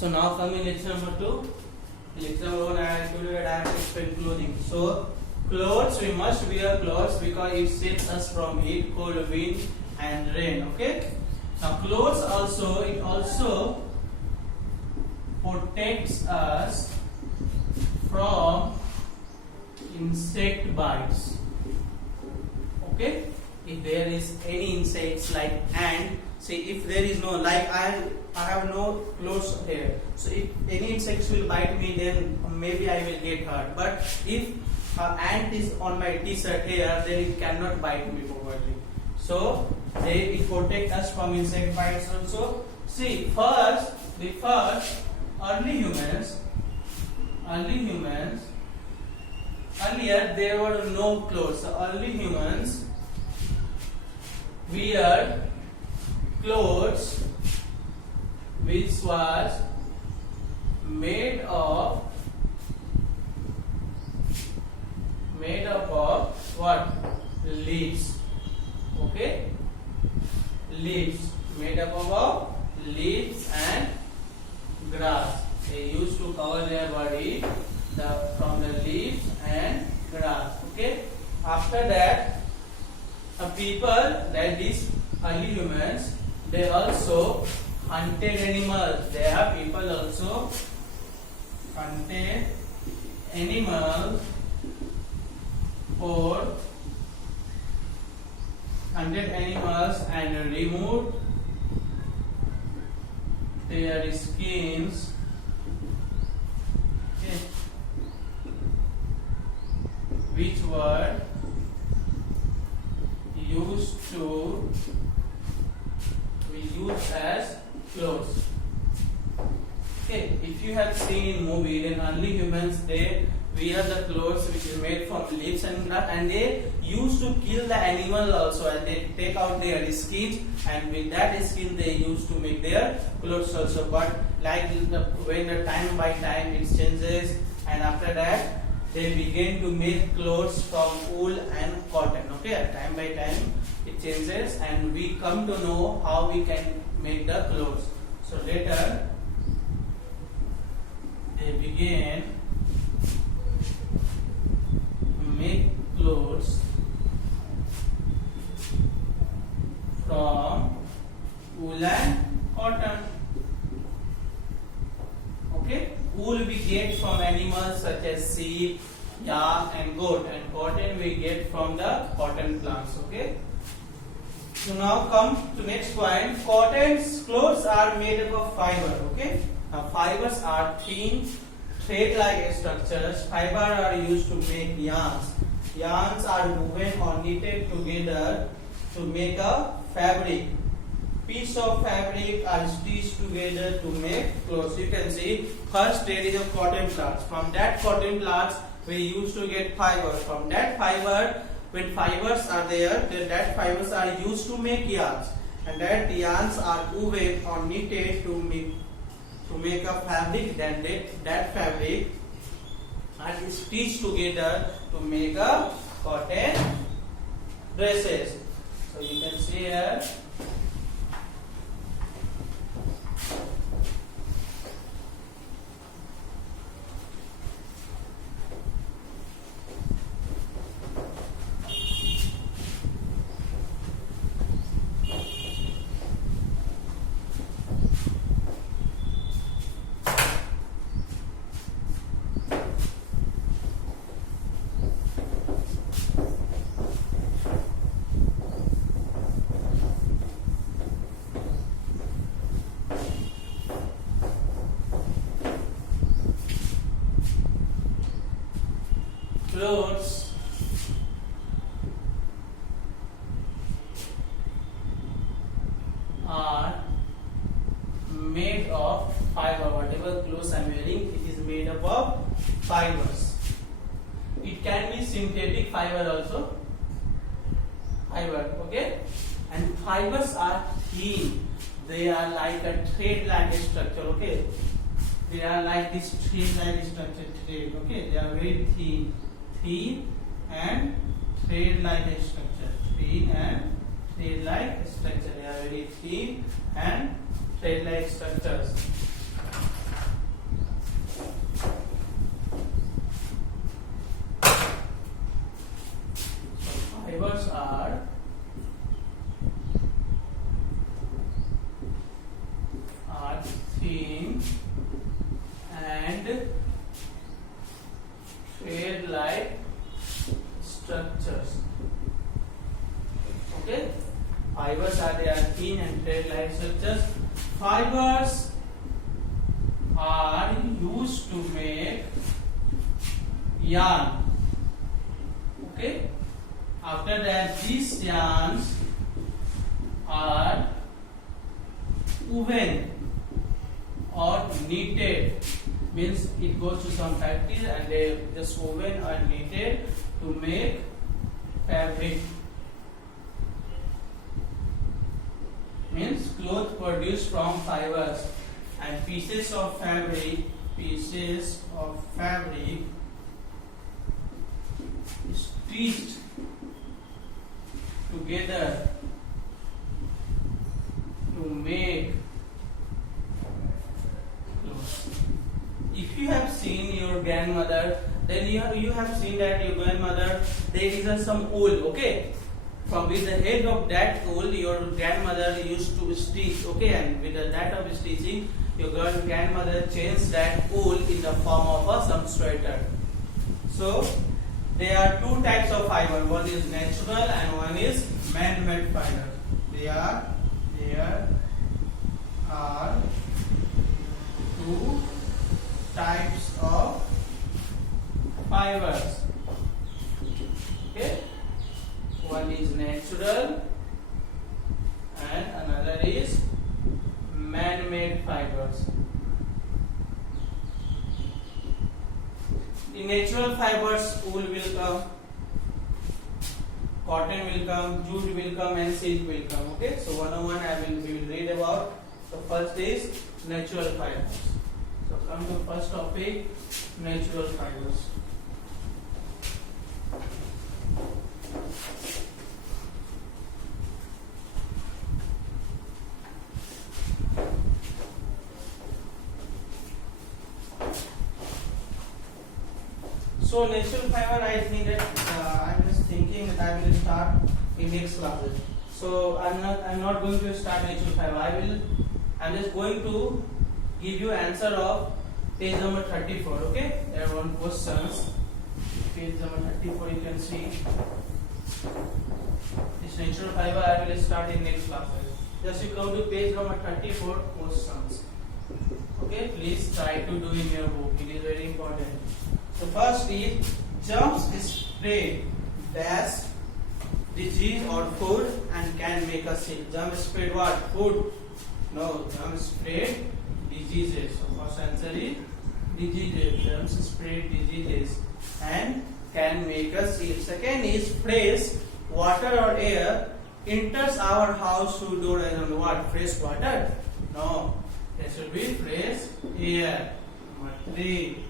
So now coming lecture number 2. Lecture number 1 I have told you that I have to explain clothing. So clothes, we must wear clothes because it saves us from heat, cold, wind and rain. Okay. Now clothes also, it also protects us from insect bites. Okay. If there is any insects like ant, see if there is no, like I have no clothes here, so if any insects will bite me, then maybe I will get hurt. But if ant is on my t-shirt here, then it cannot bite me properly. So it protect us from insect bites also. See, the first early humans, earlier there were no clothes. So early humans wear clothes which was made up of what? Leaves. Okay, leaves, made up of leaves and grass. They used to cover their body from the leaves and grass. Okay, after that people, that these early humans, they also hunted animals. There are people also hunted animals and removed their skins. Okay, which were used as clothes. Okay, if you have seen in movie, then early humans, they wear the clothes which is made from leaves and grass, and they used to kill the animal also, and they take out their skins, and with that skin they used to make their clothes also. But like when the time by time it changes, and after that they begin to make clothes from wool and cotton. Okay, time by time it changes, and we come to know how we can make the clothes. So later they began to make clothes from wool and cotton. Okay, wool we get from animals such as sheep, yak and goat, and cotton we get from the cotton plants. Okay. So now come to next point. Cotton's clothes are made up of fiber. Okay. Now fibers are thin, thread-like structures. Fiber are used to make yarns. Yarns are woven or knitted together to make a fabric. Piece of fabric are stitched together to make clothes. You can see first there is a cotton plants. From that cotton plants we used to get fiber. From that fiber, when fibers are there, then that fibers are used to make yarns, and that yarns are woven or knitted to make a fabric. Then that fabric are stitched together to make a cotton dresses. So you can see here. Clothes are made of fiber. Whatever clothes I am wearing, it is made up of fibers. It can be synthetic fiber also. Fiber, okay? And fibers are thin. They are like a thread-like structure. Okay? They are like this thread-like structure. Thread. Okay? They are very thin and thread-like structure. Thin and thread-like structure. They are very thin and thread-like structures. fibers are used to make yarn. Okay. After that, these yarns are woven or knitted. Means it goes to some factories and they just woven or knitted to make fabric. Means cloth produced from fibers and pieces of fabric stitched together to make clothes. If you have seen your grandmother, then you have seen that your grandmother, there is some wool, okay? From with the head of that wool, your grandmother used to stitch, okay? And with that of stitching, your grandmother changed that wool in the form of some sweater. So there are two types of fiber. One is natural and one is man-made fiber. There are two types of fibers. Okay, one is natural and another is man-made fibers. The natural fibers, wool will come, cotton will come, jute will come, and silk will come. Okay, so one on one we will read about. The first is natural fibers. So come to first topic, natural fibers. So natural fiber, I think that I'm just thinking that I will start in next classes. So I'm not going to start natural fiber. I'm just going to give you answer of page number 34. Okay, there are one questions. Page number 34, you can see this natural fiber. I will start in next classes. Just you come to page number 34, questions. Okay, please try to do in your book. It is very important. So first is germs spread dash disease or food and can make us sick. Germ spread what? Food? No, germ spread diseases. So first answer is diseases. Germs spread diseases and can make us sick. Second is fresh water or air enters our house through door and what? Fresh water? No, there should be fresh air. Number 3.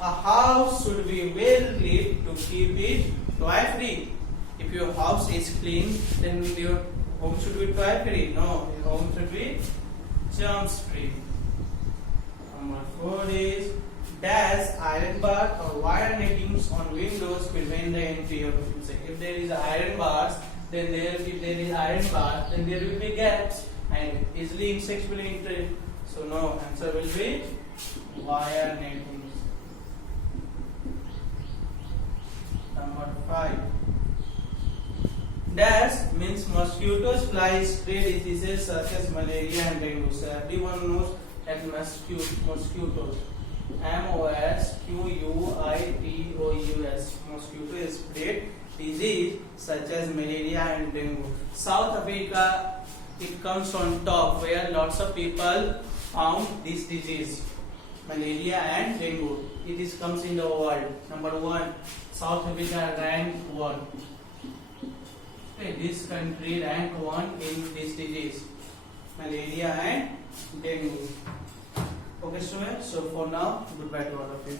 A house should be well cleaned to keep it toy free. If your house is clean, then your home should be toy free. No, your home should be germs free. Number 4 is dash iron bar or wire nettings on windows prevent the entry of insect. If there is iron bars, then there will be gaps and easily insects will enter. So no, answer will be wire nettings. Number 5. Dash means mosquitoes, flies, stray diseases such as malaria and dengue. So everyone knows that mosquitoes. M-O-S-Q-U-I-T-O-U-S. Mosquito is spread disease such as malaria and dengue. South Africa, it comes on top where lots of people found this disease, malaria and dengue. It is comes in the world. Number 1. South Africa ranked 1. Okay, this country ranked 1 in this disease, malaria and dengue. Okay, students. So for now, goodbye to all of you.